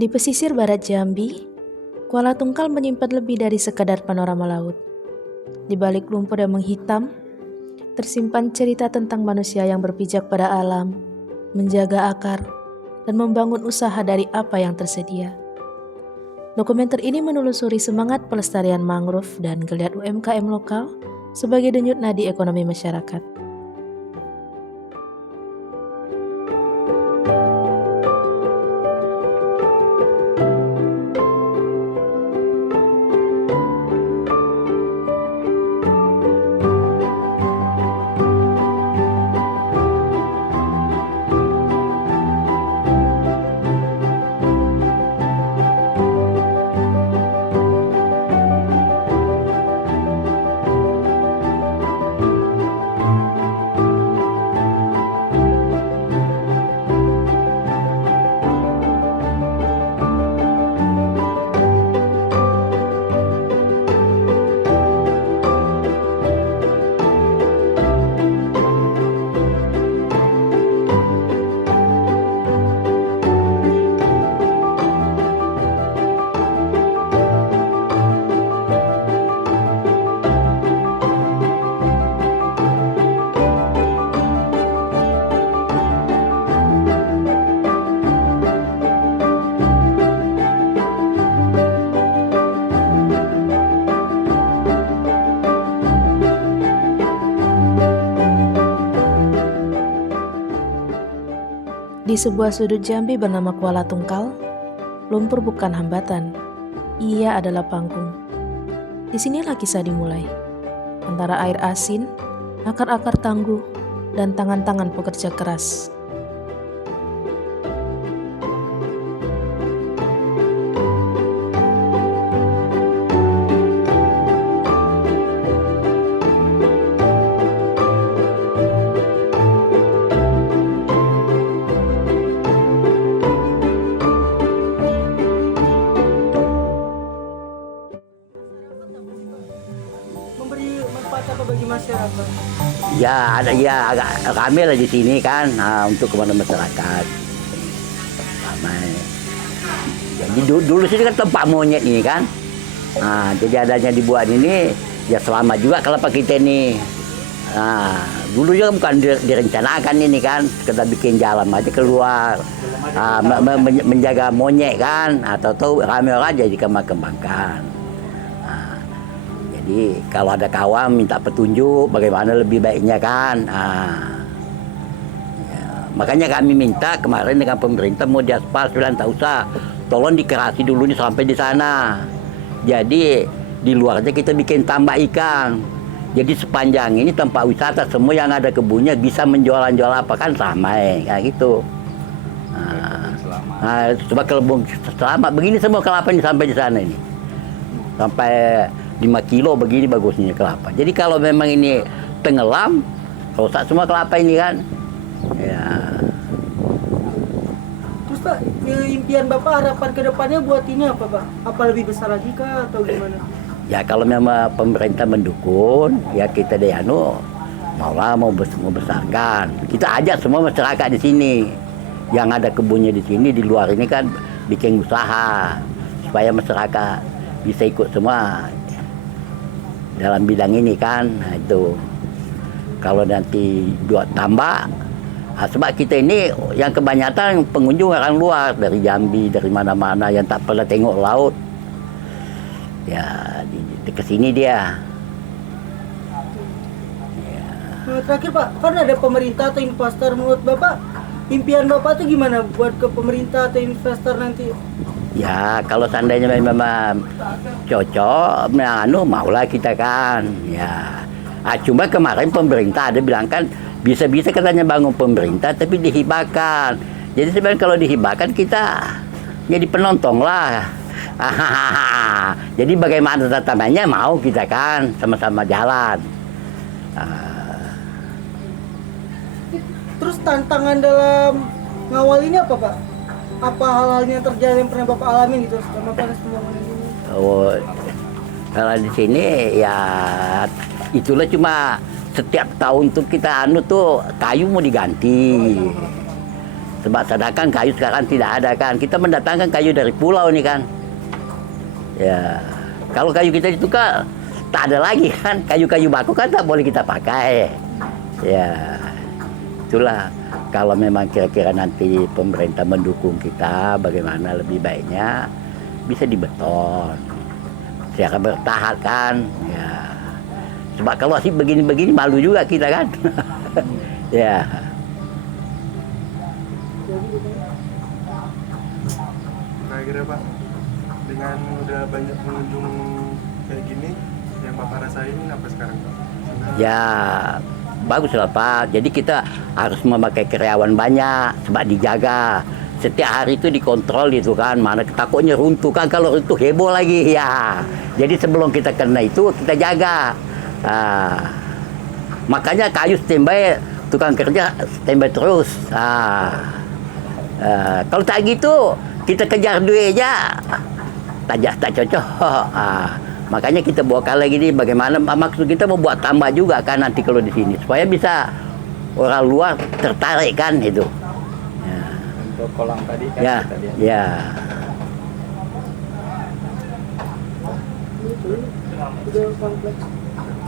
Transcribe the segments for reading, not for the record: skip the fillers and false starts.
Di pesisir barat Jambi, Kuala Tungkal menyimpan lebih dari sekadar panorama laut. Di balik lumpur yang menghitam, tersimpan cerita tentang manusia yang berpijak pada alam, menjaga akar, dan membangun usaha dari apa yang tersedia. Dokumenter ini menelusuri semangat pelestarian mangrove dan geliat UMKM lokal sebagai denyut nadi ekonomi masyarakat. Di sebuah sudut Jambi bernama Kuala Tungkal, lumpur bukan hambatan, ia adalah panggung. Di sinilah kisah dimulai, antara air asin, akar-akar tangguh, dan tangan-tangan pekerja keras. Memberi manfaat apa bagi masyarakat? Ya ada ya agak ramai lah di sini kan untuk kepada masyarakat. Ramai. Jadi dulu sini kan tempat monyet ini kan. Jadi adanya dibuat ini ya selamat juga kalau pakai kita ini. Dulu juga bukan direncanakan ini kan, kita bikin jalan aja keluar, menjaga monyet kan, atau ramai orang jadi kembangkan. Jadi kalau ada kawan minta petunjuk bagaimana lebih baiknya kan. Makanya kami minta kemarin dengan pemerintah mau diaspal, tak usah. Tolong dikerasi dulu nih sampai di sana. Jadi di luarnya kita bikin tambak ikan. Jadi sepanjang ini tempat wisata semua yang ada kebunnya bisa menjual apa kan ramai kayak gitu. Coba kebun selamat begini semua kelapa ini sampai di sana ini. Sampai 5 kilo begini bagusnya kelapa. Jadi kalau memang ini tenggelam, rusak semua kelapa ini kan. Ya. Terus Pak, impian Bapak harapan ke depannya buat ini apa Pak? Apa lebih besar lagi kah atau gimana? Ya kalau memang pemerintah mendukung, ya kita mau besarkan. Kita ajak semua masyarakat di sini. Yang ada kebunnya di sini, di luar ini kan bikin usaha supaya masyarakat bisa ikut semua dalam bidang ini kan. Itu kalau nanti buat tambah, sebab kita ini yang kebanyakan pengunjung orang luar dari Jambi, dari mana-mana yang tak pernah tengok laut, ya di kesini dia. Terakhir Pak, kan ada pemerintah atau investor, menurut Bapak impian Bapak itu gimana buat ke pemerintah atau investor nanti? Ya kalau seandainya memang cocok, maulah kita kan. Ya, cuma kemarin pemerintah ada bilang kan bisa-bisa katanya bangun pemerintah tapi dihibahkan. Jadi sebenarnya kalau dihibahkan kita jadi penonton lah. Jadi bagaimana tatanannya mau kita kan sama-sama jalan. Terus tantangan dalam ngawal ini apa Pak? Apa hal-hal yang terjadi yang pernah Bapak alami gitu selama proses pembangunan ini? Kalau di sini ya itulah cuma setiap tahun tuh kita tuh kayu mau diganti. Sebab sedangkan kayu sekarang tidak ada kan. Kita mendatangkan kayu dari pulau nih kan. Ya, kalau kayu kita ditukar tak ada lagi kan. Kayu-kayu baku kan tak boleh kita pakai. Ya, itulah. Kalau memang kira-kira nanti pemerintah mendukung kita, bagaimana lebih baiknya bisa dibeton. Secara bertahap kan. Ya. Sebab kalau sih begini-begini malu juga kita kan. Ya. Kira-kira Pak, dengan udah banyak pengunjung kayak gini, yang Bapak rasain apa sekarang Pak? Ya, bagus lah Pak. Jadi kita harus memakai karyawan banyak, sebab dijaga. Setiap hari itu dikontrol itu kan, mana takutnya runtuh kan, kalau runtuh heboh lagi ya. Jadi sebelum kita kena itu kita jaga. Makanya kayu standby, tukang kerja standby terus. Kalau tak gitu kita kejar duit aja, tak cocok. Makanya kita bawakan lagi nih, bagaimana maksud kita mau buat tambah juga kan nanti kalau di sini supaya bisa orang luar tertarik kan itu. Untuk kolam tadi kan Ya, kita lihat. ya.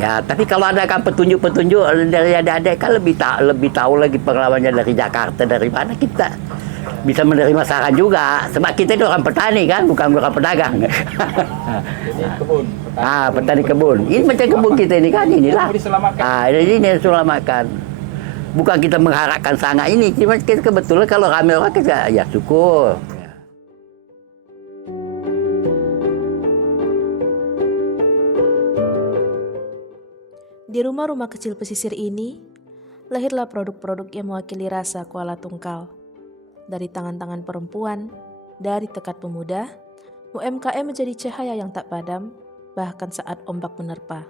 Ya, tapi kalau ada kan petunjuk-petunjuk dari adik-adik kan lebih tahu lagi pengalamannya dari Jakarta, dari mana kita bisa menerima saran juga. Sebab kita itu orang petani kan, bukan orang pedagang. Jadi kebun. Petani kebun. Ini macam kebun kita ini kan, inilah. Mau diselamatkan. Ini diselamatkan. Bukan kita mengharapkan sangat ini, cuma kita kebetulan kalau ramai orang kita ya syukur. Di rumah-rumah kecil pesisir ini, lahirlah produk-produk yang mewakili rasa Kuala Tungkal. Dari tangan-tangan perempuan, dari tekad pemuda, UMKM menjadi cahaya yang tak padam, bahkan saat ombak menerpa.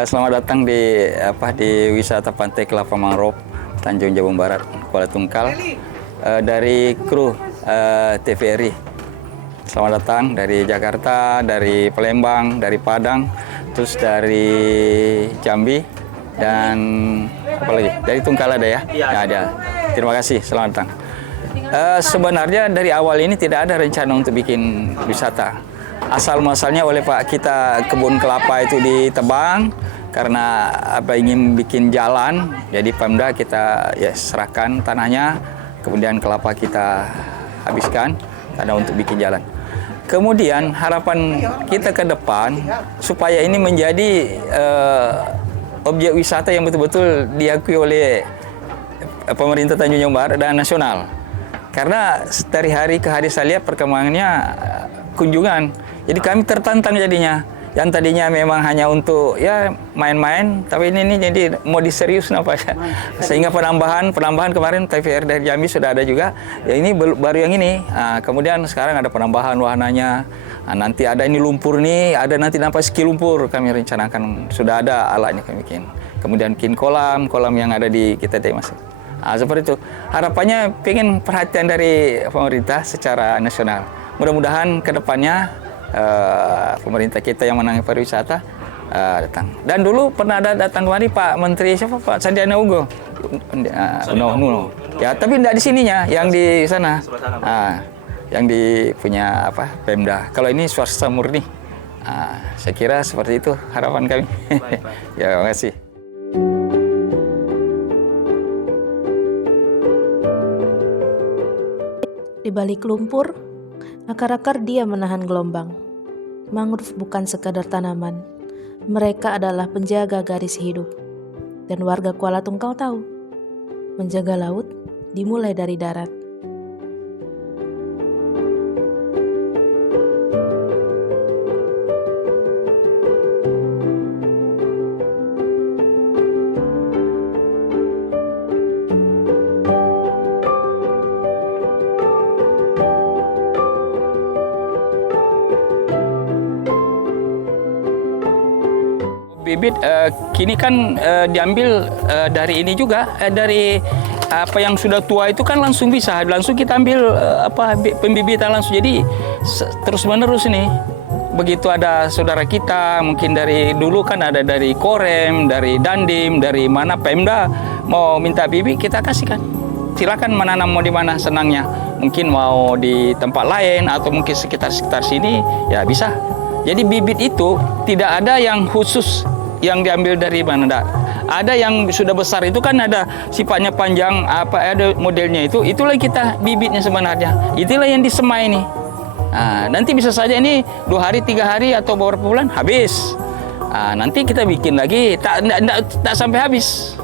Selamat datang di wisata Pantai Kelapa Mangrove Tanjung Jabung Barat, Kuala Tungkal, dari kru TVRI. Selamat datang dari Jakarta, dari Palembang, dari Padang, terus dari Jambi, dan apa lagi? Dari Tungkal ada ya? Ya ada. Terima kasih, selamat datang. Sebenarnya dari awal ini tidak ada rencana untuk bikin wisata. Asal-muasalnya oleh Pak kita kebun kelapa itu ditebang karena ingin bikin jalan, jadi Pemda kita serahkan tanahnya, kemudian kelapa kita habiskan karena untuk bikin jalan. Kemudian harapan kita ke depan supaya ini menjadi objek wisata yang betul-betul diakui oleh pemerintah Tanjung Jabung Barat dan nasional. Karena dari hari ke hari saya lihat perkembangannya kunjungan. Jadi kami tertantang jadinya. Yang tadinya memang hanya untuk ya main-main, tapi ini jadi mau diserius nampaknya. Sehingga penambahan kemarin TVR dari Jambi sudah ada juga. Ya ini baru yang ini. Kemudian sekarang ada penambahan wahananya. Nanti ada ini lumpur nih, ada nanti nampak ski lumpur kami rencanakan, sudah ada alatnya kami bikin. Kemudian bikin kolam yang ada di kita di Mas. Seperti itu. Harapannya pengen perhatian dari pemerintah secara nasional. Mudah-mudahan ke depannya pemerintah kita yang menangani pariwisata datang. Dan dulu pernah ada datang kemari Pak Menteri Pak Sandiaga Uno. Ya, tapi tidak di sininya, yang di sana. Yang di punya Pemda. Kalau ini swasta murni. Saya kira seperti itu harapan kami. Ya, terima kasih. Di balik lumpur, akar-akar dia menahan gelombang. Mangrove bukan sekadar tanaman, mereka adalah penjaga garis hidup. Dan warga Kuala Tungkal tahu, menjaga laut dimulai dari darat. bibit kini kan diambil dari ini juga dari apa yang sudah tua itu kan langsung bisa langsung kita ambil pembibitan langsung, jadi terus menerus nih. Begitu ada saudara kita mungkin dari dulu kan ada dari Korem, dari Dandim, dari mana Pemda mau minta bibit kita kasihkan. Silakan menanam mau di mana senangnya. Mungkin mau di tempat lain atau mungkin sekitar sini ya bisa. Jadi bibit itu tidak ada yang khusus yang diambil dari mana, enggak. Ada yang sudah besar itu kan ada sifatnya panjang ada modelnya itulah kita bibitnya sebenarnya. Itulah yang disemai nih. Nah, nanti bisa saja ini 2 hari, 3 hari atau beberapa bulan habis. Nanti kita bikin lagi tak sampai habis.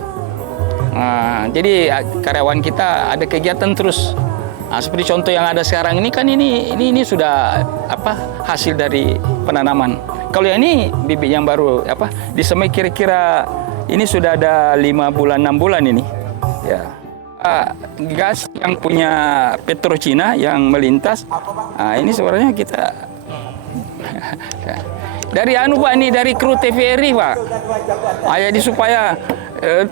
Jadi karyawan kita ada kegiatan terus. Seperti contoh yang ada sekarang ini kan ini sudah hasil dari penanaman. Kalau yang ini bibit yang baru disemai kira-kira ini sudah ada 5 bulan 6 bulan ini. Ya. Gas yang punya Petrochina yang melintas, ini sebenarnya kita dari Pak ini dari kru TVRI Pak, jadi supaya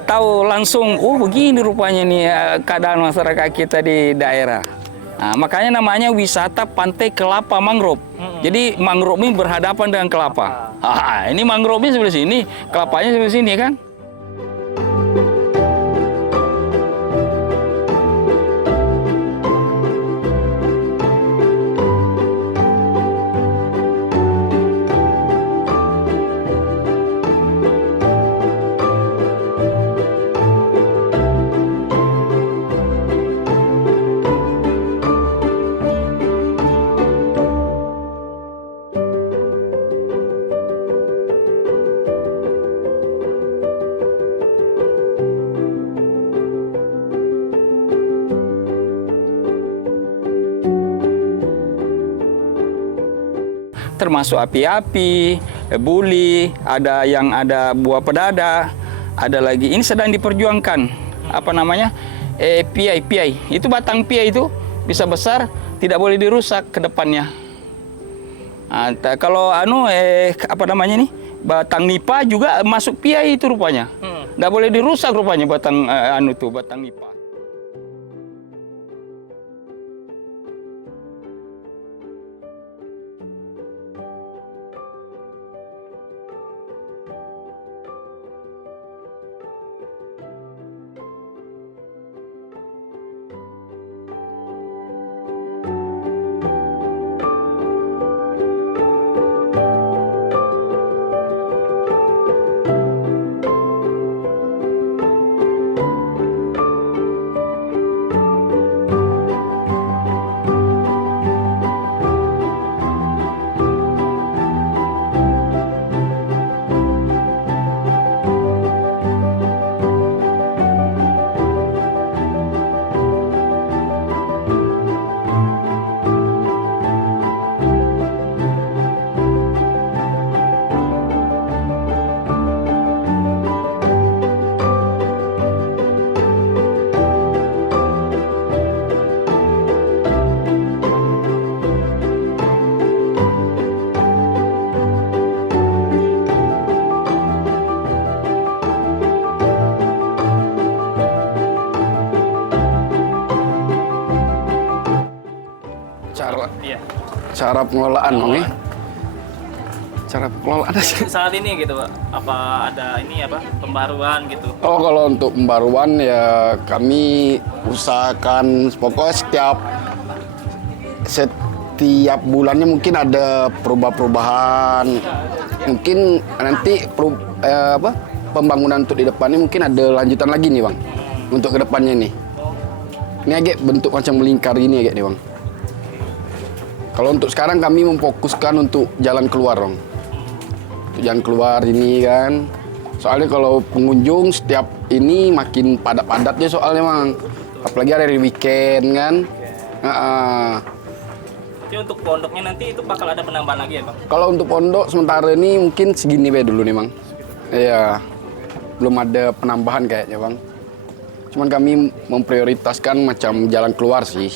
tahu langsung, begini rupanya nih keadaan masyarakat kita di daerah. Makanya namanya wisata Pantai Kelapa Mangrove. Jadi mangrove ini berhadapan dengan kelapa. Ini mangrove sebelah sini, kelapanya sebelah sini kan. Termasuk api-api, buli, ada yang ada buah pedada, ada lagi ini sedang diperjuangkan piai. Itu batang piai itu bisa besar, tidak boleh dirusak ke depannya. Kalau batang nipa juga masuk piai itu rupanya, tidak boleh dirusak rupanya batang batang nipa. Cara pengelolaan cara pengelolaan saat ini gitu Pak, apa ada pembaruan gitu? Kalau untuk pembaruan ya kami usahakan pokoknya setiap bulannya mungkin ada perubahan, mungkin nanti pembangunan untuk di depannya mungkin ada lanjutan lagi nih Bang, untuk ke depannya nih. Ini agak bentuk macam melingkar gini agak nih Bang. Kalau untuk sekarang kami memfokuskan untuk jalan keluar, Bang. Untuk jalan keluar ini kan. Soalnya kalau pengunjung setiap ini makin padat-padatnya soalnya, Bang. Apalagi hari weekend kan. Jadi untuk pondoknya nanti itu bakal ada penambahan lagi ya, Bang? Kalau untuk pondok sementara ini mungkin segini dulu nih, Bang. Iya. Belum ada penambahan kayaknya, Bang. Cuman kami memprioritaskan macam jalan keluar sih.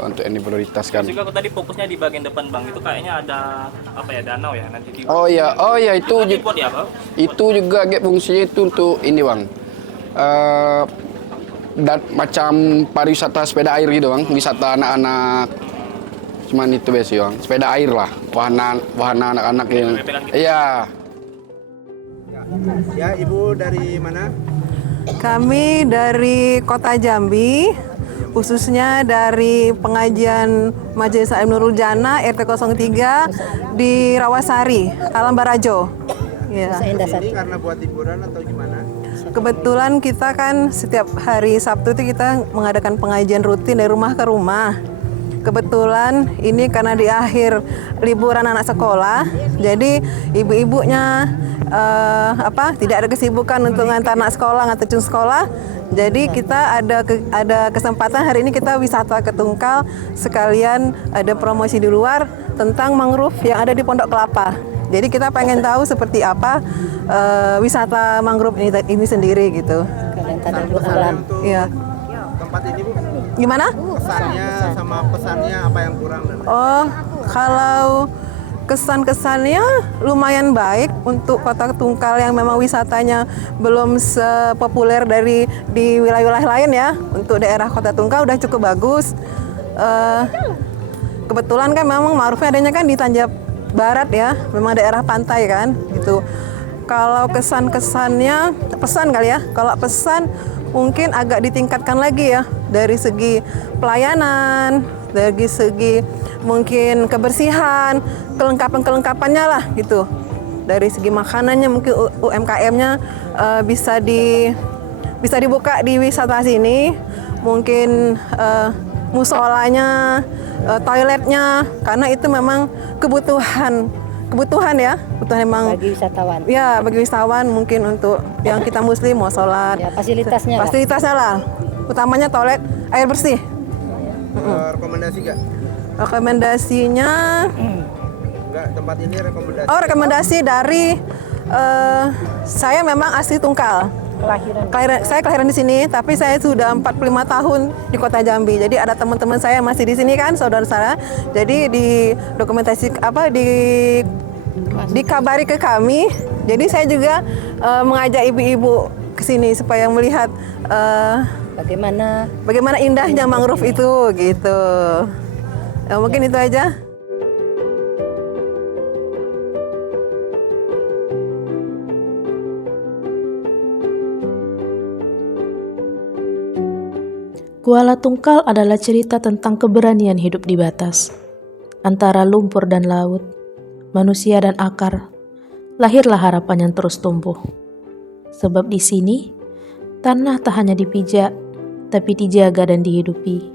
untuk yang diprioritaskan. Juga aku tadi fokusnya di bagian depan bang, itu kayaknya ada apa ya, danau ya nanti di. Oh ya itu Nanti buat ya bang? itu juga fungsinya itu untuk ini bang. Dan macam pariwisata sepeda air gitu bang, wisata anak-anak. Cuman itu biasa bang, sepeda air lah, wahana anak-anak yang. Iya. Ya, Ibu dari mana? Kami dari Kota Jambi, khususnya dari pengajian Majelis Taklim Nurul Jannah RT 03 di Rawasari, Alam Barajo. Ya. Ini karena buat hiburan atau gimana? Kebetulan kita kan setiap hari Sabtu itu kita mengadakan pengajian rutin dari rumah ke rumah. Kebetulan ini karena di akhir liburan anak sekolah, jadi ibu-ibunya tidak ada kesibukan untuk ngantar anak sekolah, ngantar cucu sekolah. Jadi kita ada kesempatan hari ini kita wisata ke Tungkal, sekalian ada promosi di luar tentang mangrove yang ada di Pondok Kelapa. Jadi kita pengen tahu seperti apa wisata mangrove ini sendiri gitu. Alam. Iya. Tempat ini Bu, Gimana? kesannya sama pesannya apa yang kurang dan Oh, kalau kesan-kesannya lumayan baik untuk Kota Tungkal yang memang wisatanya belum sepopuler dari di wilayah-wilayah lain ya. Untuk daerah Kota Tungkal udah cukup bagus. Kebetulan kan memang ma'rufnya adanya kan di Tanjab Barat ya, memang daerah pantai kan gitu. Kalau kesan-kesannya, pesan kali ya. Kalau pesan mungkin agak ditingkatkan lagi ya dari segi pelayanan, dari segi mungkin kebersihan, kelengkapan-kelengkapannya lah gitu. Dari segi makanannya mungkin UMKM-nya bisa dibuka di wisata sini. Mungkin musolanya, toiletnya, karena itu memang kebutuhan ya, kebutuhan memang bagi wisatawan. Ya, bagi wisatawan mungkin untuk yang kita muslim mau sholat. Ya, fasilitasnya lah. Utamanya toilet, air bersih. rekomendasi nggak? Rekomendasinya Nggak, tempat ini rekomendasi. Oh, rekomendasi dari saya memang asli Tungkal. Saya kelahiran di sini, tapi saya sudah 45 tahun di Kota Jambi. Jadi ada teman-teman saya yang masih di sini kan, saudara saya. Jadi di dokumentasi dikabari ke kami. Jadi saya juga mengajak ibu-ibu ke sini supaya melihat bagaimana indahnya mangrove itu gitu. Mungkin itu aja. Kuala Tungkal adalah cerita tentang keberanian hidup di batas. Antara lumpur dan laut, manusia dan akar, lahirlah harapan yang terus tumbuh. Sebab di sini, tanah tak hanya dipijak, tapi dijaga dan dihidupi.